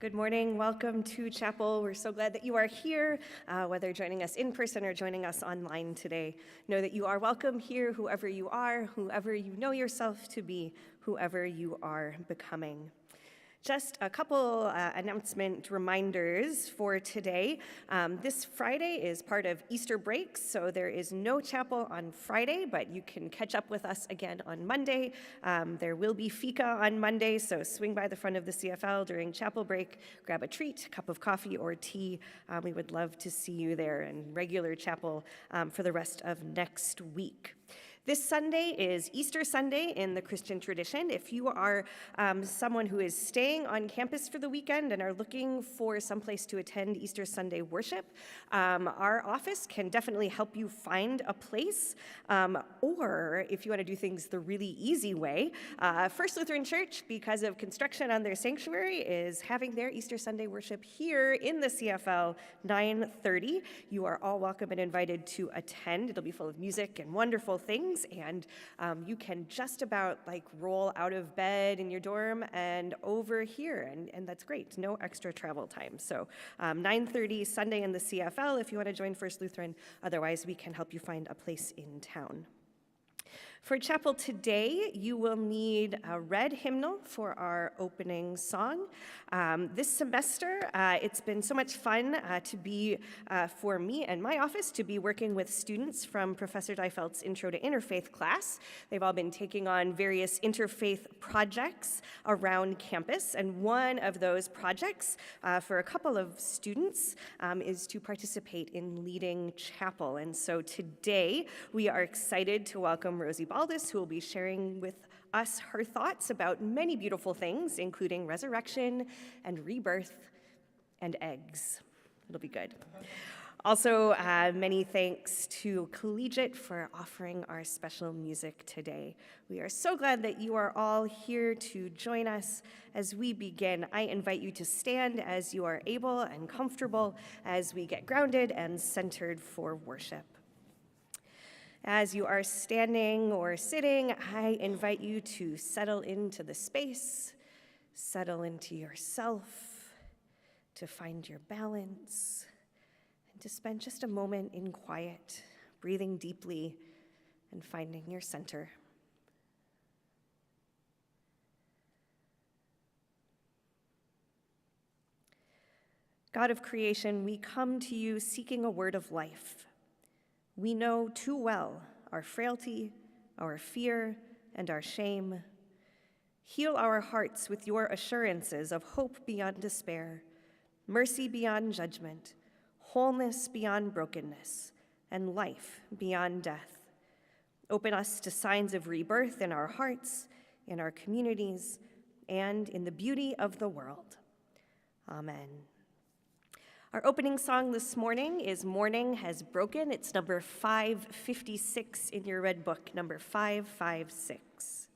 Good morning. Welcome to chapel. We're so glad that you are here, whether joining us in person or joining us online today. Know that you are welcome here, whoever you are, whoever you know yourself to be, whoever you are becoming. Just a couple announcement reminders for today. This Friday is part of Easter break, so there is no chapel on Friday, but you can catch up with us again on Monday. There will be fika on Monday, so swing by the front of the CFL during chapel break, grab a treat, a cup of coffee or tea. We would love to see you there, and regular chapel for the rest of next week. This Sunday is Easter Sunday in the Christian tradition. If you are someone who is staying on campus for the weekend and are looking for someplace to attend Easter Sunday worship, our office can definitely help you find a place. Or if you want to do things the really easy way, First Lutheran Church, because of construction on their sanctuary, is having their Easter Sunday worship here in the CFL, 9:30. You are all welcome and invited to attend. It'll be full of music and wonderful things. And you can just about roll out of bed in your dorm and over here, and that's great. No extra travel time. So 9:30 Sunday in the CFL if you want to join First Lutheran. Otherwise, we can help you find a place in town. For chapel today, you will need a red hymnal for our opening song. This semester, it's been so much fun to be, for me and my office, to be working with students from Professor Deifeld's Intro to Interfaith class. They've all been taking on various interfaith projects around campus, and one of those projects for a couple of students is to participate in leading chapel. And so today, we are excited to welcome Rosie Baldus, who will be sharing with us her thoughts about many beautiful things, including resurrection and rebirth and eggs. It'll be good. Also, many thanks to Collegiate for offering our special music today. We are so glad that you are all here to join us as we begin. I invite you to stand as you are able and comfortable as we get grounded and centered for worship. As you are standing or sitting, I invite you to settle into the space, settle into yourself, to find your balance, and to spend just a moment in quiet, breathing deeply and finding your center. God of creation, we come to you seeking a word of life. We know too well our frailty, our fear, and our shame. Heal our hearts with your assurances of hope beyond despair, mercy beyond judgment, wholeness beyond brokenness, and life beyond death. Open us to signs of rebirth in our hearts, in our communities, and in the beauty of the world. Amen. Our opening song this morning is Morning Has Broken. It's number 556 in your red book, number 556.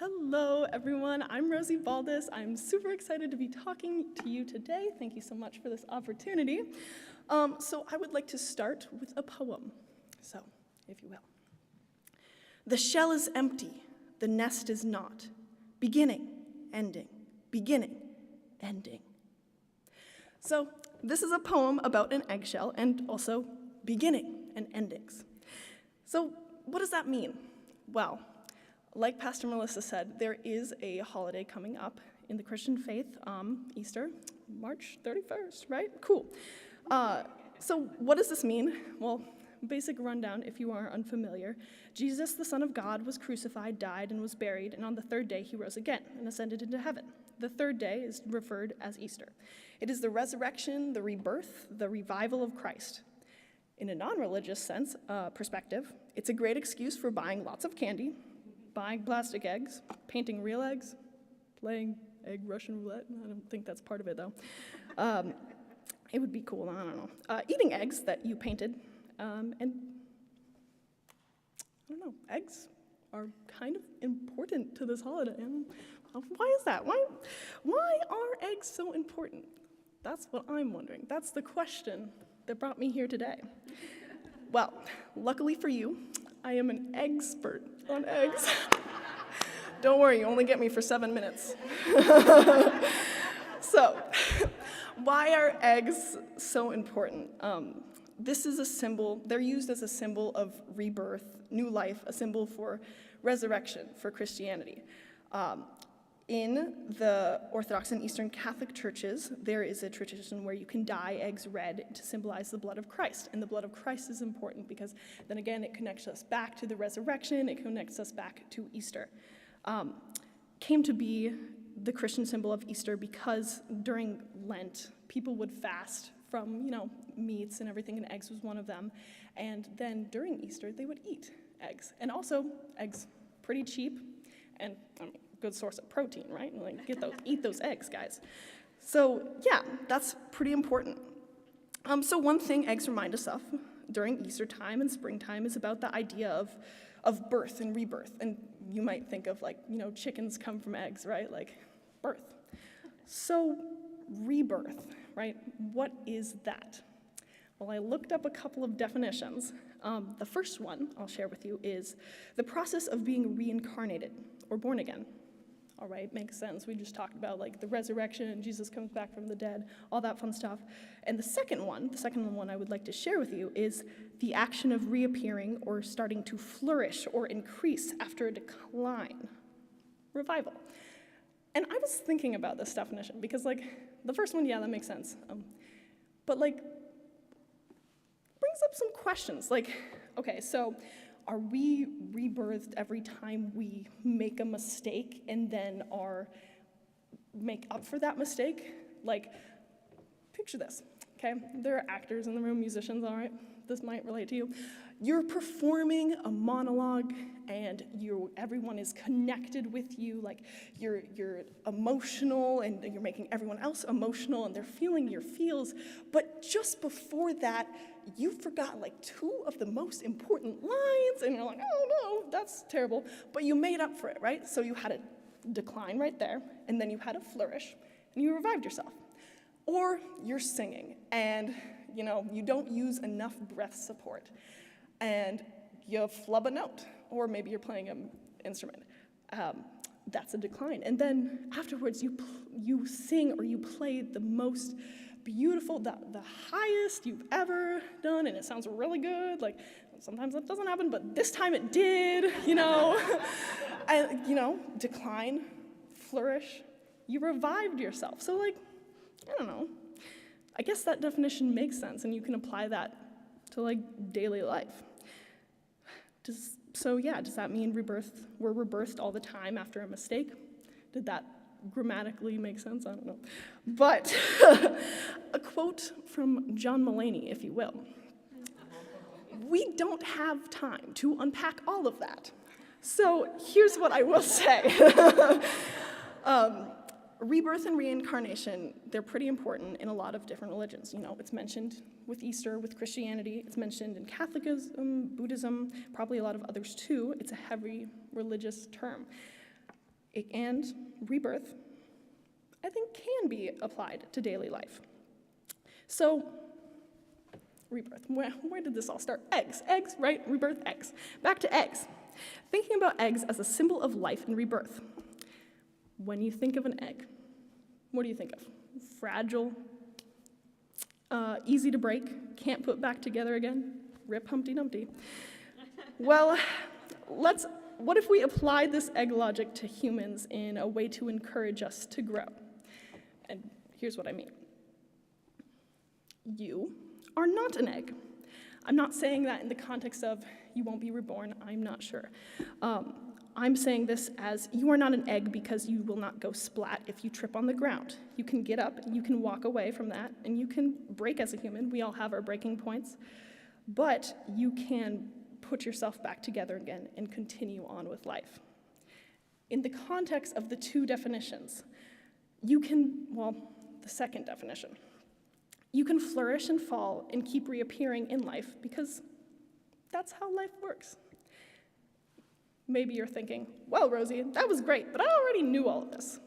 Hello, everyone. I'm Rosie Baldus. I'm super excited to be talking to you today. Thank you so much for this opportunity. So I would like to start with a poem. So, if you will. The shell is empty. The nest is not. Beginning, ending, beginning, ending. So this is a poem about an eggshell and also beginning and endings. So what does that mean? Well, like Pastor Melissa said, there is a holiday coming up in the Christian faith, Easter, March 31st, right? Cool. So what does this mean? Well, basic rundown if you are unfamiliar. Jesus, the Son of God, was crucified, died, and was buried, and on the third day he rose again and ascended into heaven. The third day is referred as Easter. It is the resurrection, the rebirth, the revival of Christ. In a non-religious sense, perspective, it's a great excuse for buying lots of candy, buying plastic eggs, painting real eggs, playing egg Russian roulette. I don't think that's part of it, though. It would be cool, I don't know. Eating eggs that you painted, and I don't know, eggs are kind of important to this holiday. Why is that? Why are eggs so important? That's what I'm wondering. That's the question that brought me here today. Well, luckily for you, I am an expert on eggs. Don't worry, you only get me for 7 minutes. So, why are eggs so important? This is a symbol, they're used as a symbol of rebirth, new life, a symbol for resurrection for Christianity. In the Orthodox and Eastern Catholic churches, there is a tradition where you can dye eggs red to symbolize the blood of Christ. And the blood of Christ is important because then again, it connects us back to the resurrection, it connects us back to Easter. Came to be the Christian symbol of Easter because during Lent, people would fast from, meats and everything, and eggs was one of them. And then during Easter, they would eat eggs. And also, eggs, pretty cheap, and good source of protein, right? Like, eat those eggs, guys. So yeah, that's pretty important. So one thing eggs remind us of during Easter time and springtime is about the idea of birth and rebirth. And you might think of chickens come from eggs, right? Like birth. So rebirth, right? What is that? Well, I looked up a couple of definitions. The first one I'll share with you is the process of being reincarnated or born again. All right, makes sense. We just talked about the resurrection, Jesus comes back from the dead, all that fun stuff. And the second one I would like to share with you is the action of reappearing or starting to flourish or increase after a decline. Revival. And I was thinking about this definition because the first one, yeah, that makes sense. But brings up some questions. Okay, so are we rebirthed every time we make a mistake and then make up for that mistake? Picture this, okay? There are actors in the room, musicians, all right? This might relate to you. You're performing a monologue and everyone is connected with you, you're emotional and you're making everyone else emotional and they're feeling your feels, but just before that, you forgot 2 of the most important lines and you're like, oh no, that's terrible, but you made up for it, right? So you had a decline right there and then you had a flourish and you revived yourself. Or you're singing and you don't use enough breath support and you flub a note, or maybe you're playing an instrument. That's a decline. And then afterwards, you sing or you play the most beautiful, the highest you've ever done, and it sounds really good. Sometimes that doesn't happen, but this time it did, And, decline, flourish, you revived yourself. So, I don't know. I guess that definition makes sense, and you can apply that to, daily life. Does that mean we're rebirthed all the time after a mistake? Did that grammatically make sense? I don't know. But a quote from John Mulaney, if you will. We don't have time to unpack all of that. So here's what I will say. Rebirth and reincarnation, they're pretty important in a lot of different religions. It's mentioned with Easter, with Christianity. It's mentioned in Catholicism, Buddhism, probably a lot of others too. It's a heavy religious term. And rebirth, I think, can be applied to daily life. So, rebirth, where did this all start? Eggs, right? Rebirth, eggs. Back to eggs. Thinking about eggs as a symbol of life and rebirth. When you think of an egg, what do you think of? Fragile, easy to break, can't put back together again, rip Humpty Dumpty. Well, what if we applied this egg logic to humans in a way to encourage us to grow? And here's what I mean. You are not an egg. I'm not saying that in the context of you won't be reborn, I'm not sure. I'm saying this as you are not an egg because you will not go splat if you trip on the ground. You can get up, you can walk away from that, and you can break as a human. We all have our breaking points. But you can put yourself back together again and continue on with life. In the context of the two definitions, you can, well, the second definition, you can flourish and fall and keep reappearing in life because that's how life works. Maybe you're thinking, well, Rosie, that was great, but I already knew all of this.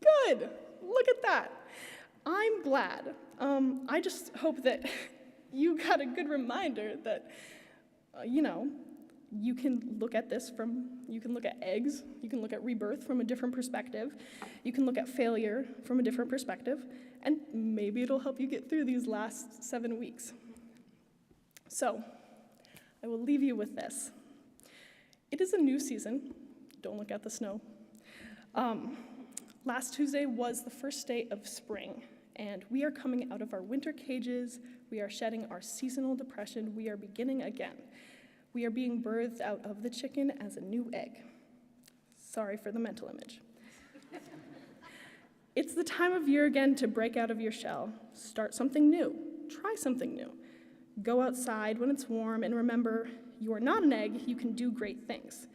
Good, look at that. I'm glad. I just hope that you got a good reminder that, you can look at this you can look at eggs, you can look at rebirth from a different perspective, you can look at failure from a different perspective, and maybe it'll help you get through these last 7 weeks. So, I will leave you with this. It is a new season. Don't look at the snow. Last Tuesday was the first day of spring, and we are coming out of our winter cages. We are shedding our seasonal depression. We are beginning again. We are being birthed out of the chicken as a new egg. Sorry for the mental image. It's the time of year again to break out of your shell, start something new, try something new. Go outside when it's warm, and remember, you are not an egg, you can do great things.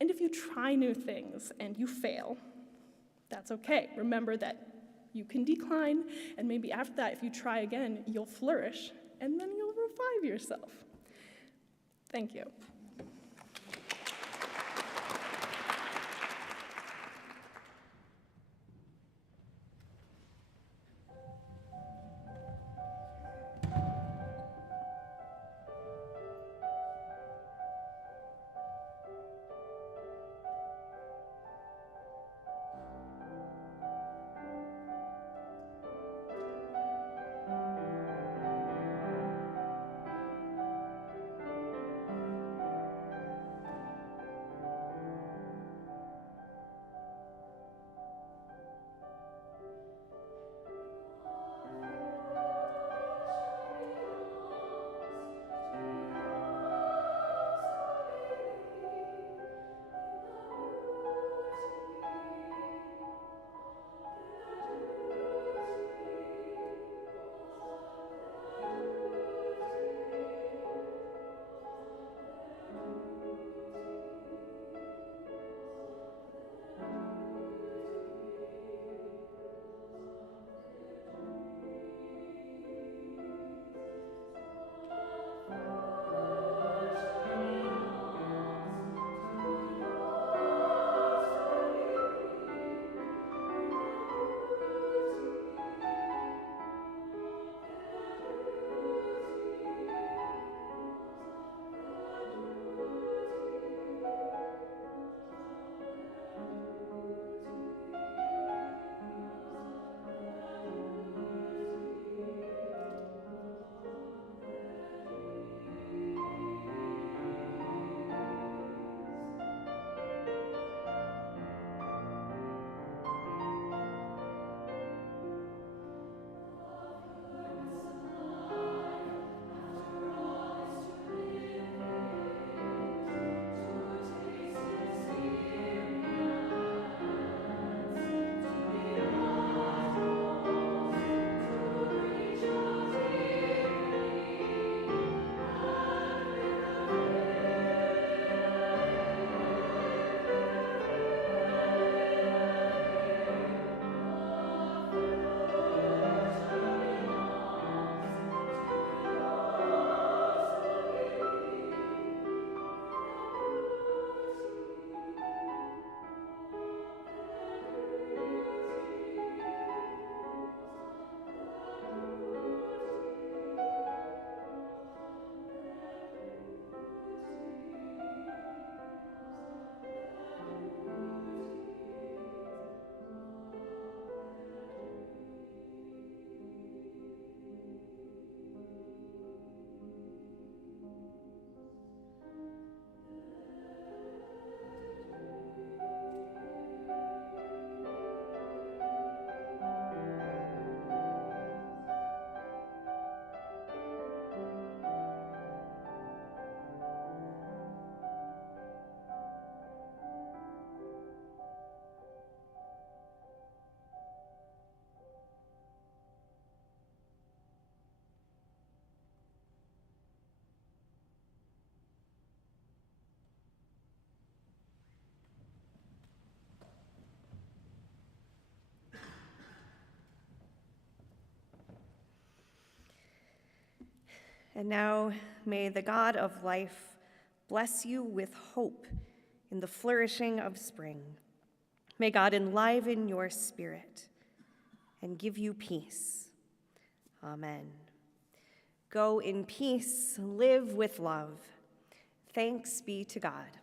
And if you try new things and you fail, that's okay. Remember that you can decline, and maybe after that, if you try again, you'll flourish, and then you'll revive yourself. Thank you. And now may the God of life bless you with hope in the flourishing of spring. May God enliven your spirit and give you peace. Amen. Go in peace, live with love. Thanks be to God.